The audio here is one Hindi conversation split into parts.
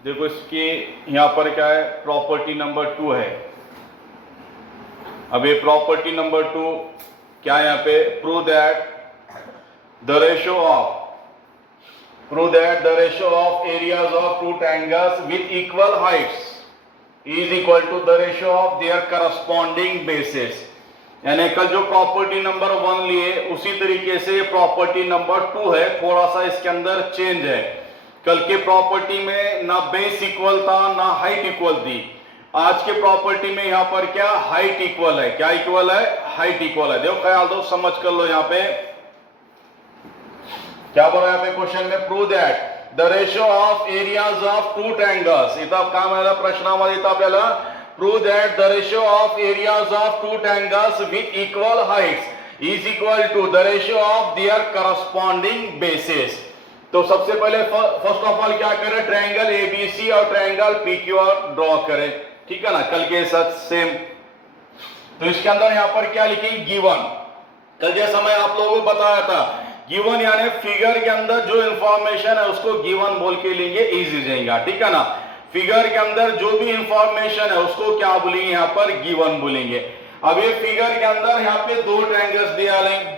देखो इसके यहाँ पर क्या है, प्रॉपर्टी नंबर 2 है। अब ये प्रॉपर्टी नंबर 2 क्या है, यहाँ पे prove that the ratio of areas of two triangles with equal heights is equal to the ratio of their corresponding bases. यानी कल जो प्रॉपर्टी नंबर 1 लिए उसी तरीके से प्रॉपर्टी नंबर 2 है, थोड़ा सा इसके अंदर चेंज है। कल के प्रॉपर्टी में ना बेस इक्वल था ना हाइट इक्वल थी। आज के प्रॉपर्टी में यहां पर क्या हाइट इक्वल है, क्या इक्वल है, हाइट इक्वल है। देखो ख्याल दो, समझ कर लो। यहां पे क्या बोल रहा है, यहां पे क्वेश्चन में prove that the ratio of areas of two triangles, इथं काय म्हणाला प्रश्नामध्ये, इथं आपल्याला prove that the ratio of areas of two triangles with equal heights is equal to the ratio of their corresponding bases. तो सबसे पहले फर्स्ट ऑफ ऑल क्या करें, ट्रायंगल एबीसी और ट्रायंगल पीक्यूआर ड्रॉ करें, ठीक है ना, कल के साथ सेम। तो इसके अंदर यहां पर क्या लिखेंगे, गिवन। कल जैसा मैं आप लोगों को बताया था, गिवन यानी फिगर के अंदर जो इंफॉर्मेशन है उसको गिवन बोल के लेंगे, इजी जाएगा, ठीक है ना। फिगर के अंदर जो भी इंफॉर्मेशन है उसको क्या बोलेंगे, यहां पर गिवन बोलेंगे। अब ये फिगर के अंदर यहाँ पे दो ट्रायंगल्स दिया लेंगे।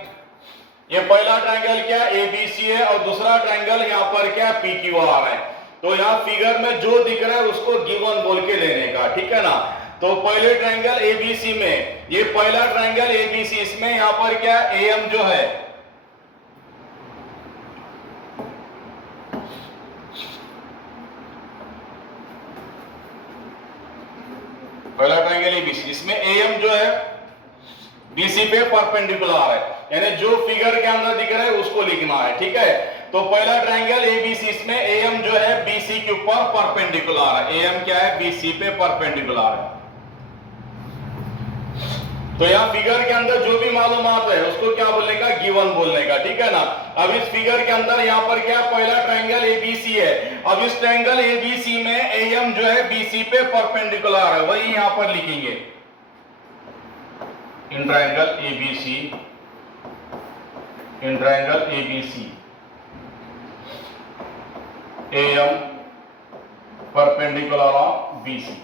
ये पहला ट्रायंगल क्या एबीसी है और दूसरा ट्रायंगल यहाँ पर क्या पीक्यूआर है। तो यहाँ फिगर में जो दिख रहा है उसको गिवन बोल के लेने का, ठीक है ना। तो पहले ट्रायंगल एबीसी में, ये पहला ट्रायंगल एबीसी, इसमें यहाँ पर क्या एएम जो है, पहला ट्रायंगल एबीसी, इसमें एएम जो है बीसी पे परपेंडिकुलर है, यानी जो फिगर के अंदर दिख रहा है उसको लिखना है, ठीक है। तो पहला ट्रायंगल एबीसी, इसमें एएम जो है बीसी के ऊपर परपेंडिकुलर है। एएम क्या है, बीसी पे परपेंडिकुलर है। तो यहां फिगर के अंदर जो भी मालूमात है उसको क्या बोलने का, गिवन बोलने का, ठीक है ना। अब इस फिगर के अंदर यहां पर क्या पहला ट्रायंगल एबीसी है। अब इस ट्रायंगल एबीसी में एएम जो है बीसी पे परपेंडिकुलर है, वही यहां पर लिखेंगे। In triangle ABC, in triangle ABC am perpendicular on BC,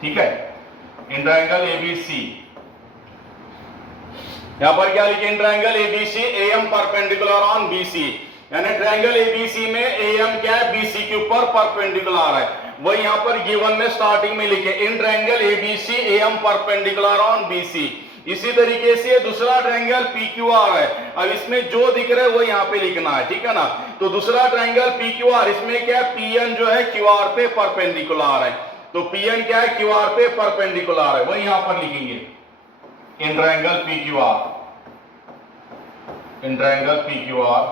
ठीक है। इन ट्रायंगल एबीसी, यहां पर क्या लिखे, in triangle ABC am perpendicular on BC, यानी ट्रायंगल एबीसी में एएम क्या है, बीसी के ऊपर परपेंडिकुलर है, वही यहां पर गिवन में स्टार्टिंग में लिखे, in triangle ABC am perpendicular on BC. इसी तरीके से दूसरा ट्रायंगल पीक्यूआर है। अब इसमें जो दिख रहा है वो यहां पे लिखना है, ठीक है ना। तो दूसरा ट्रायंगल पीक्यूआर, इसमें क्या पीएन जो है क्यूआर पे परपेंडिकुलर है। तो पीएन क्या है, क्यूआर पे परपेंडिकुलर है, वही यहां पर लिखेंगे। In triangle PQR, in triangle PQR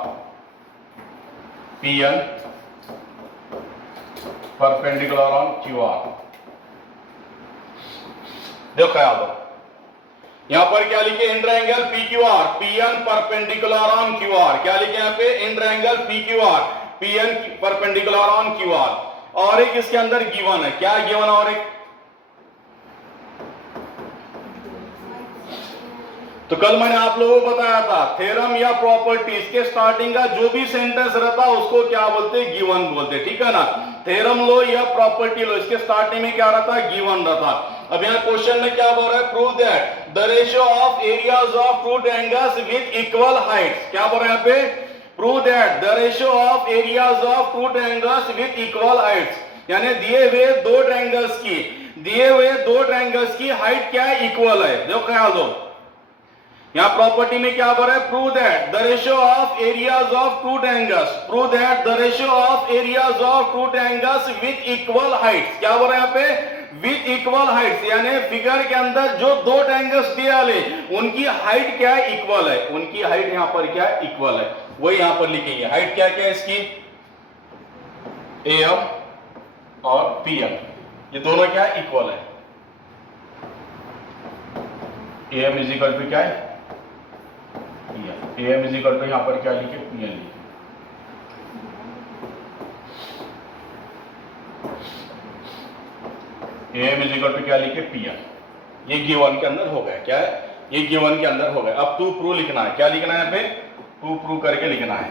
PN perpendicular on QR. देखो ख्याल दो, यहां पर क्या लिखे, in triangle PQR PN perpendicular on QR. क्या लिखे यहां पे, in triangle PQR PN perpendicular on QR. और एक इसके अंदर गिवन है, क्या गिवन, और एक तो कल मैंने आप लोगों को बताया था, थ्योरम या प्रॉपर्टीज के स्टार्टिंग का जो भी सेंटेंस रहता उसको क्या बोलते, गिवन बोलते, ठीक है ना। थ्योरम लो या प्रॉपर्टी लो, इसके स्टार्टिंग में क्या रहता, गिवन रहता। अब यहाँ क्वेश्चन में क्या बोल रहा है, prove that the ratio of areas of two triangles with equal Heights. क्या बोल रहे हैं यहाँ पे, prove that the ratio of areas of two triangles with equal Heights, यानी दिए हुए दो ट्रायंगल्स की हाइट क्या है, इक्वल है। देखो ख्याल दो, यहां प्रॉपर्टी में क्या बोल रहा है, prove that the ratio of areas of two triangles, prove that the ratio of areas of two triangles with equal Heights. क्या बोल रहे हैं यहां पे, विथ इक्वल हाइट्स, यानी फिगर के अंदर जो दो ट्रायंगल्स दिया ले उनकी हाइट क्या है, इक्वल है। उनकी हाइट यहां पर क्या है, इक्वल है, वही यहां पर लिखेंगे। हाइट क्या क्या है इसकी, एएम और पीएम, ये दोनों क्या है, इक्वल है। एएम इज इक्वल टू क्या है, एएम इज इक्वल टू यहां पर क्या लिखे, पीएन लिखे। एएम इज इक्वल टू क्या लिखे, पीएन। ये गिवन के अंदर हो गया, क्या है, ये गिवन के अंदर हो गया। अब टू प्रूव लिखना है, क्या लिखना है यहाँ पे, टू प्रूव करके लिखना है।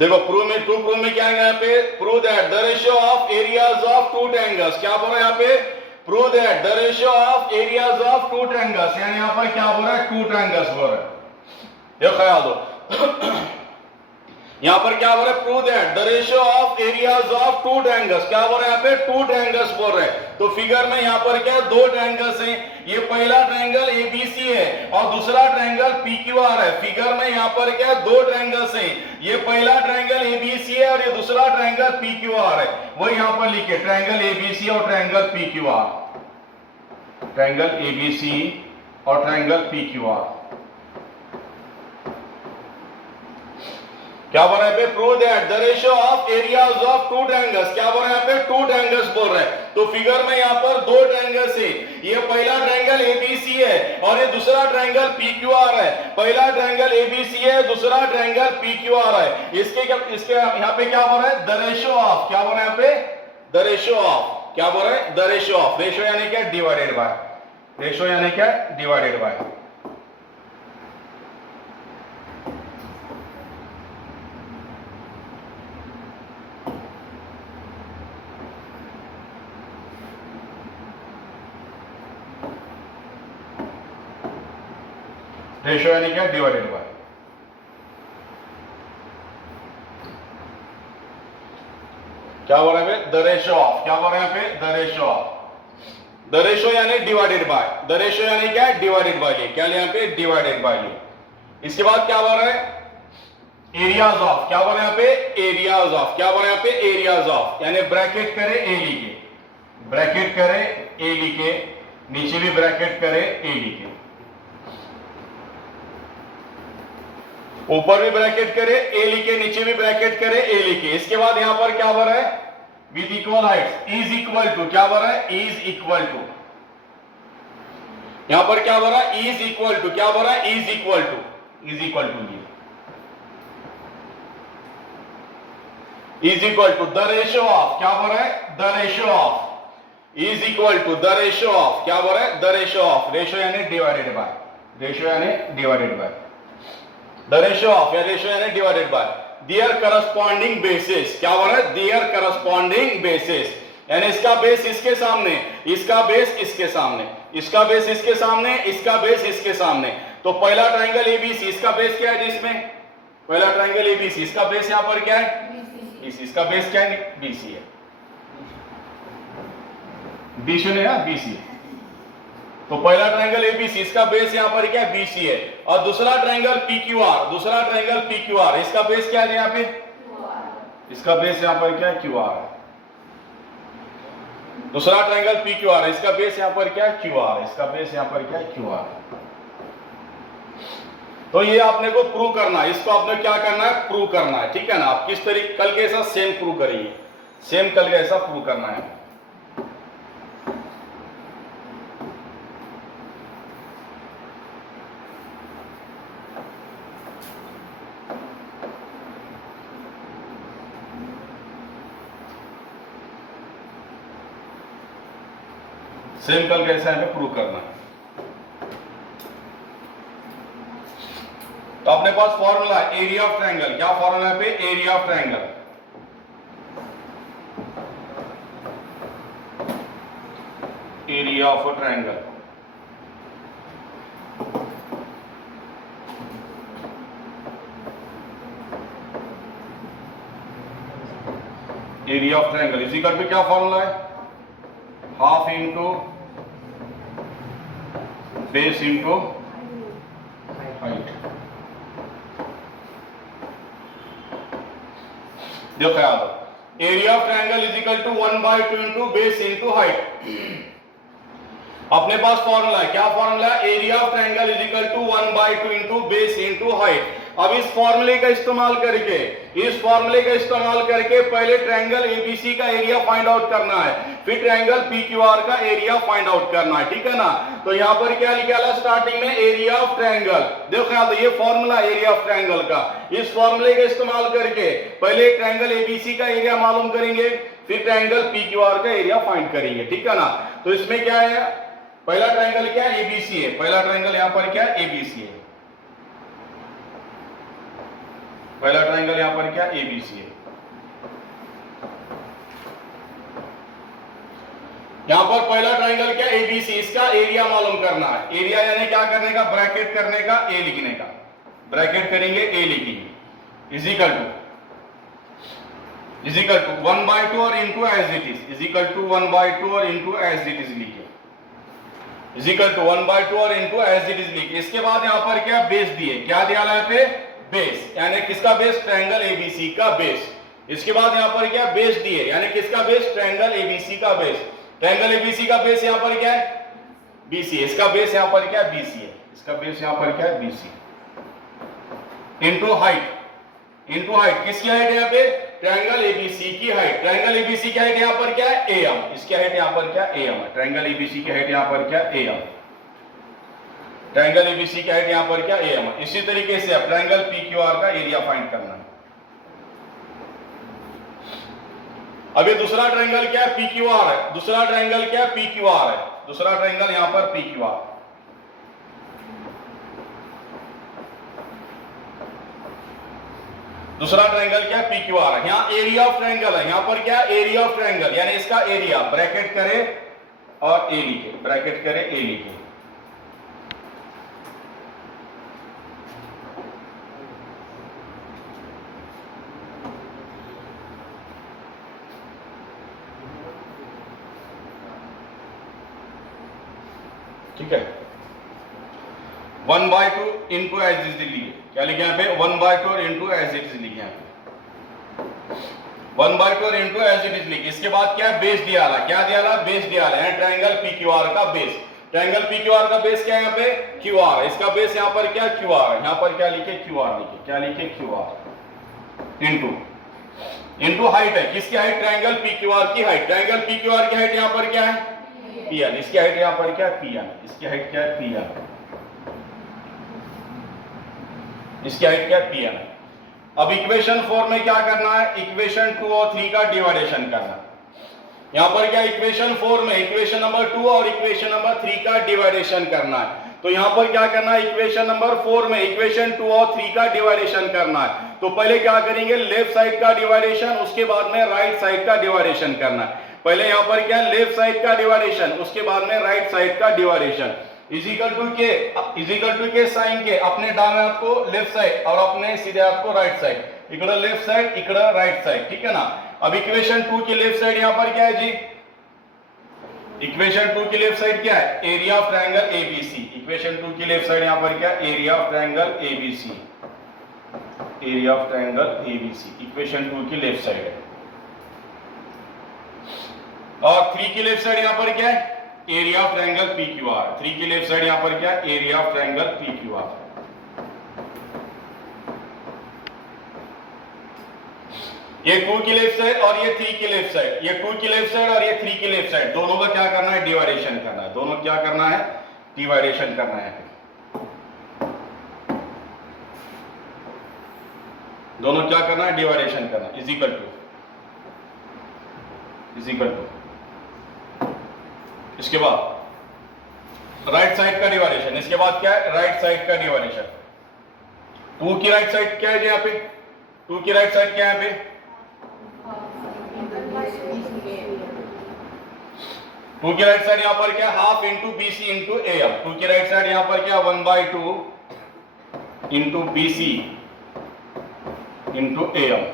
देखो प्रूव में क्या है यहाँ पे, prove that the ratio of areas of two triangles, क्या बोल रहा है यहाँ पे, prove that the ratio of areas of two triangles, यानी यहाँ पर क्या बोल रहा है, टू ट्रायंगल्स बोल रहा है, ये ख्याल दो। यहां पर क्या बोल रहा है, prove that the ratio of areas of two triangles, क्या बोल रहा है यहाँ पे, टू ट्रायंगल्स बोल रहे हैं। तो फिगर में यहां पर क्या, दो ट्रायंगल्स हैं, ये पहला ट्रायंगल एबीसी है और दूसरा ट्रायंगल पीक्यूआर है। फिगर में यहां पर क्या, दो ट्रायंगल्स हैं, ये पहला ट्रायंगल एबीसी है और ये दूसरा ट्रायंगल पीक्यूआर है। वही यहां पर लिखे ट्रायंगल एबीसी और ट्रायंगल पीक्यूआर, ट्रायंगल एबीसी और ट्रायंगल पीक्यूआर। क्या बोल रहे हैं, prove that the ratio of areas of two triangles, क्या बोल रहे हैं यहाँ पे, टू ट्रायंगल्स बोल रहे हैं। तो फिगर में यहाँ पर दो ट्रायंगल्स है, ये पहला ट्रायंगल एबीसी है और ये दूसरा ट्रायंगल पीक्यूआर है। पहला ट्रायंगल एबीसी है, दूसरा ट्रायंगल पीक्यूआर है। इसके यहाँ पे क्या बोल रहे हैं, द रेशियो ऑफ, क्या बोल रहे हैं यहाँ पे, द रेशियो ऑफ, क्या बोल रहे हैं, द रेशियो ऑफ, रेशियो यानी क्या, डिवाइडेड बाय, रेशियो यानी क्या, डिवाइडेड बाय। रेशियो यानी क्या, डिवाइडेड बाय। क्या बोल रहे हैं, द रेशियो ऑफ, क्या बोल रहे हैं यहाँ पे, the ratio of, the ratio यानी डिवाइडेड बाय, द रेशियो यानी क्या, डिवाइडेड बाय, क्या लिया यहाँ पे, डिवाइडेड बाय। इसके बाद क्या बोल रहे हैं, एरियाज ऑफ, क्या बोल रहे हैं यहाँ पे, एरियाज ऑफ, क्या बोल रहे हैं यहाँ पे, एरियाज ऑफ, यानी ब्रैकेट करे ए लिखे, ब्रैकेट करे ए लिखे, नीचे भी ब्रैकेट करे ए लिखे, ऊपर भी ब्रैकेट करे ए लिखे, नीचे भी ब्रैकेट करे ए लिखे। इसके बाद यहां पर क्या बोल रहा है, with equal heights is equal to, क्या बोल रहा है, इज इक्वल टू, यहां पर क्या बोल रहा है, इज इक्वल टू, क्या बोल रहा है, is equal to, is equal to, is equal to the ratio of, क्या बोल रहा है, the ratio of, is equal to the ratio of, क्या बोल रहा है, द रेशियो ऑफ, रेशियो यानी डिवाइडेड बाय, रेशियो यानी divided by, the ratio of या रेशियो यानी divided by their corresponding bases, क्या बोल रहा है, देयर करस्पॉन्डिंग बेसिस, यानी इसका बेस इसके सामने, इसका बेस इसके सामने, इसका बेस इसके सामने, इसका बेस इसके सामने। तो पहला ट्रायंगल एबीसी, इसका बेस क्या है जिसमें, पहला ट्रायंगल एबीसी, इसका बेस यहां पर क्या है, इसका बेस क्या है, बीसी है, बीसी ने बीसी। तो पहला ट्रायंगल एबीसी, इसका बेस यहां पर क्या है, बीसी है, और दूसरा ट्रायंगल पीक्यूआर, दूसरा ट्रायंगल पीक्यूआर, इसका बेस क्या है यहाँ पे, इसका बेस यहां पर क्या है, क्यूआर है। दूसरा ट्रायंगल पीक्यूआर, इसका बेस यहां पर क्या है, क्यूआर, इसका बेस यहां पर क्या है, क्यूआर। तो ये आपने को प्रूव करना है, इसको आपने क्या करना है, प्रूव करना है, ठीक है ना। आप किस तरीके कल के ऐसा सेम प्रूव करिए, सेम कल के ऐसा प्रूव करना है। सेम कल कैसा है प्रूव करना है। तो अपने पास फॉर्मूला एरिया ऑफ ट्रायंगल, क्या फॉर्मूला है पे, area of triangle, area of a triangle, area of triangle is equal to क्या फॉर्मूला है, half into base into height. देखो यार, area of triangle is equal to 1/2 into base into height. अपने पास फॉर्मूला है, क्या फॉर्मूला है, area of triangle is equal to 1/2 into base into height. अब इस फॉर्मूले का इस्तेमाल करके, इस फॉर्मूले का इस्तेमाल करके पहले ट्रायंगल एबीसी का एरिया फाइंड आउट करना है, फिर ट्रायंगल पीक्यूआर का एरिया फाइंड आउट करना है, ठीक है ना। तो यहां पर क्या लिखा है स्टार्टिंग में, एरिया ऑफ ट्रायंगल। देखो यार, ये फॉर्मूला एरिया ऑफ ट्रायंगल का, इस फॉर्मूले का इस्तेमाल करके पहले ट्रायंगल एबीसी का एरिया मालूम करेंगे, फिर ट्रायंगल पीक्यूआर का एरिया फाइंड करेंगे, ठीक है ना। तो इसमें क्या है, पहला ट्रायंगल क्या है, एबीसी है, पहला ट्रायंगल यहां पर क्या है, एबीसी है। पहला ट्राइंगल यहां पर क्या एबीसी है। यहां पर पहला ट्राइंगल क्या एबीसी, इसका एरिया मालूम करना है। एरिया यानी क्या करने का, ब्रैकेट करने का, ए लिखने का, ब्रैकेट करेंगे ए लिखेंगे, इज इक्वल टू 1/2 और into as it is equal to 1/2 और इनटू एज इट इज लिखिए, इज इक्वल टू 1/2 और इनटू एज इट इज लिखिए। इसके बाद यहां पर क्या बेस दिए, क्या दिया यहां पे बेस, यानी किसका बेस, ट्रायंगल एबीसी का बेस। इसके बाद यहां पर क्या बेस दिए, यानी किसका बेस, ट्रायंगल एबीसी का बेस। ट्रायंगल एबीसी का बेस यहां पर क्या है, बीसी है, इसका बेस यहां पर क्या बीसी है, इसका बेस यहां पर क्या है BC, into height, into height, किसकी हाइट है यहां पे, ट्रायंगल एबीसी की हाइट। ट्रायंगल एबीसी की हाइट यहां पर क्या है एएम, इसकी हाइट यहां पर क्या एएम है, ट्रायंगल एबीसी की हाइट यहां पर क्या एएम, ट्रायंगल एबीसी की हाइट यहां पर क्या एएम है। इसी तरीके से अब ट्रायंगल पीक्यूआर का एरिया फाइंड करना है। अभी दूसरा ट्रायंगल क्या है, पीक्यूआर है, दूसरा ट्रायंगल क्या है, पीक्यूआर है, दूसरा ट्रायंगल यहां पर पीक्यूआर। दूसरा ट्रायंगल क्या पीक्यूआर है, यहां एरिया ऑफ ट्रायंगल है, यहां पर क्या एरिया ऑफ ट्रायंगल, यानी इसका एरिया, ब्रैकेट करे और ए लिखे, ब्रैकेट करे ए लिखे, ठीक है। 1/2 इंटू एज इट इज लिखिए, क्या लिखे यहाँ पे 1/2 इंटू एज इट इज लिखे यहाँ पे 1/2 इंटू एज इट इज लिखिए। इसके बाद क्या बेस दिया रहा, क्या दिया रहा, बेस दिया रहा है, ट्रायंगल पीक्यूआर का बेस। ट्रायंगल पीक्यूआर का बेस क्या है यहाँ पे क्यूआर, इसका बेस यहाँ पर क्या क्यूआर है, यहाँ पर क्या लिखे क्यूआर लिखे, क्या लिखे क्यूआर इंटू, इंटू हाइट है, किसकी हाइट, ट्रायंगल पीक्यूआर की हाइट। ट्रायंगल पीक्यूआर की हाइट यहाँ पर क्या है पीएन, इसकी हाइट यहाँ पर क्या पीएन, इसकी हाइट क्या है पीएन, इसकी हाइट क्या पीएन है। अब इक्वेशन 4 में क्या करना है, इक्वेशन 2 और 3 का डिवाइडेशन करना। यहां पर क्या इक्वेशन 4 में इक्वेशन नंबर 2 और इक्वेशन नंबर 3 का डिवाइडेशन करना है। तो यहां पर क्या करना है, इक्वेशन नंबर 4 में इक्वेशन 2 और 3 का डिवाइडेशन करना है। तो पहले क्या करेंगे, लेफ्ट साइड का डिवाइडेशन, उसके बाद में राइट साइड का डिवाइडेशन करना है। पहले यहां पर क्या लेफ्ट साइड का डिवाइडेशन, उसके बाद में राइट साइड का डिवाइडेशन। इज इक्वल टू के साइन के अपने डावे हाथ को लेफ्ट साइड और अपने सीधे हाथ को राइट साइड, इकडे लेफ्ट साइड इकडे राइट साइड, ठीक है ना। अब इक्वेशन 2 की लेफ्ट साइड यहां पर क्या है जी, इक्वेशन 2 की लेफ्ट साइड क्या है, area of triangle ABC. Equation 2 की लेफ्ट साइड यहां पर क्या, area of triangle ABC, area of triangle ABC equation 2 की लेफ्ट साइड है। और 3 की लेफ्ट साइड यहां पर क्या है, एरिया ऑफ ट्रायंगल पीक्यूआर। 3 की लेफ्ट साइड यहां पर क्या, एरिया ऑफ ट्रायंगल पीक्यूआर। ये 2 की लेफ्ट साइड और ये 3 की लेफ्ट साइड, ये 2 की लेफ्ट साइड और ये 3 की लेफ्ट साइड, दोनों का क्या करना है, डिवाइडेशन करना है। दोनों क्या करना है, डिवाइडेशन करना है। दोनों क्या करना है, डिवाइडेशन करना। इज इक्वल टू इसके बाद राइट साइड का डिवाइडेशन, इसके बाद क्या है, राइट साइड का डिवाइडेशन। 2 की राइट साइड क्या है यहाँ पे, 2 की राइट साइड क्या है यहाँ पे, 2 की राइट साइड यहां पर क्या, half into BC into am. 2 की राइट साइड यहां पर क्या, 1/2 इंटू बीसी इंटू एएम।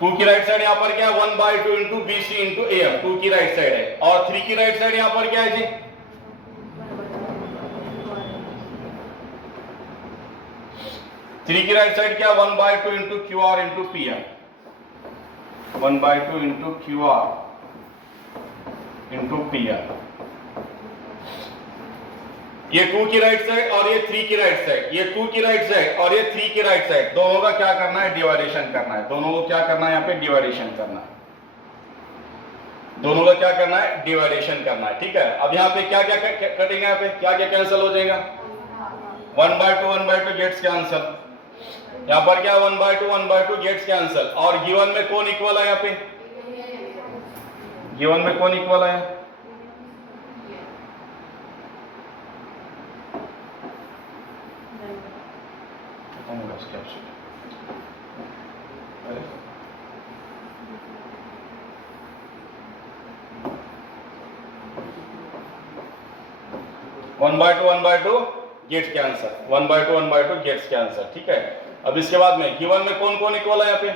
2 की राइट साइड यहां पर क्या, 1/2 इंटू बीसी इंटू एएम, 2 की राइट साइड है। और 3 की राइट साइड यहां पर क्या है जी, 3 की राइट साइड क्या, 1/2 into QR into PM, 1/2 into QR into PR. ये 2 की राइट साइड और ये 3 की राइट साइड, ये 2 की राइट साइड और ये 3 की राइट साइड, दोनों का क्या करना है, डिवाइडेशन करना है। दोनों को क्या करना है, यहाँ पे डिवाइडेशन करना है। दोनों का क्या करना है, डिवाइडेशन करना है, ठीक है। अब यहाँ पे क्या क्या कटेंगे, यहाँ पे क्या क्या कैंसिल हो जाएगा, 1/2 गेट्स कैंसिल, यहाँ पर क्या 1/2 गेट्स कैंसिल। और गिवन में कौन इक्वल है, यहाँ पे गिवन में कौन इक्वल है, खत्म होगा। वन बाय टू गेट्स के आंसर, 1/2 गेट्स के आंसर। ठीक है, अब इसके बाद में गिवन में कौन कौन इक्वल है? यहाँ पे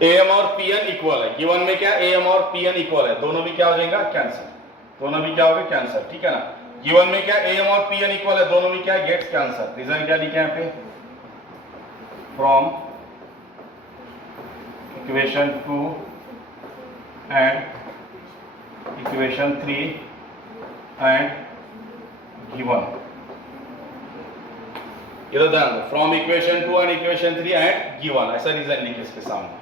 am और pn इक्वल है। गिवन में क्या am और pn इक्वल है, दोनों भी क्या हो जाएगा? कैंसिल। दोनों भी क्या हो गए? कैंसिल। ठीक है ना। गिवन में क्या am और pn इक्वल है, दोनों भी क्या है? गेट्स के आंसर। रीजन क्या लिखे यहाँ पे? From equation 2 and equation 3 and given. इधर ध्यान दो, from equation 2 and equation 3 and given, ऐसा रीजन लिखे इसके सामने।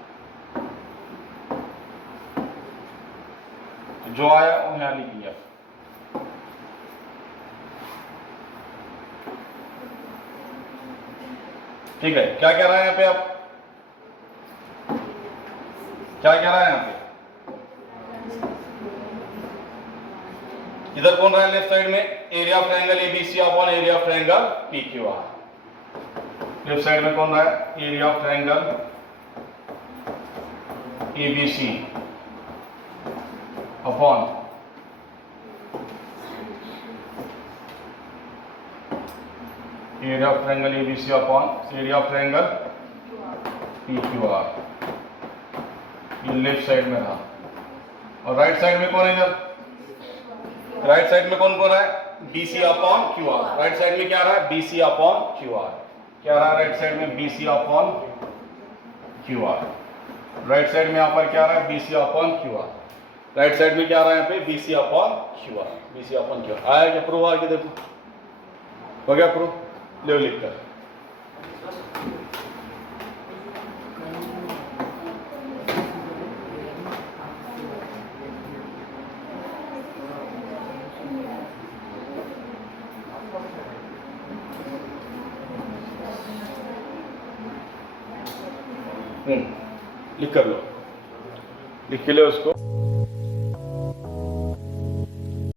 जो आया वो यहां लिख लिया। ठीक है, क्या कह रहा है यहाँ पे? आप क्या कह रहा है यहाँ पे? इधर कौन रहा है लेफ्ट साइड में? Area of triangle ABC upon area of triangle PQR. Left side में कौन रहा है? Area of triangle ABC upon area of triangle ABC upon area of triangle PQR. ये लेफ्ट साइड में रहा। और राइट साइड में कौन है? इधर राइट साइड में कौन कौन है? BC upon QR। Right side में क्या रहा है? BC upon QR। क्या रहा है राइट साइड में? BC upon QR। Right side में यहाँ पर क्या रहा है? BC upon QR। Right side में क्या रहा है यहाँ पे? BC upon QR। BC upon QR आया क्या? प्रूव आगे देखो, हो गया प्रूव? ले लिख कर। लिख कर लो, लिख के ले उसको।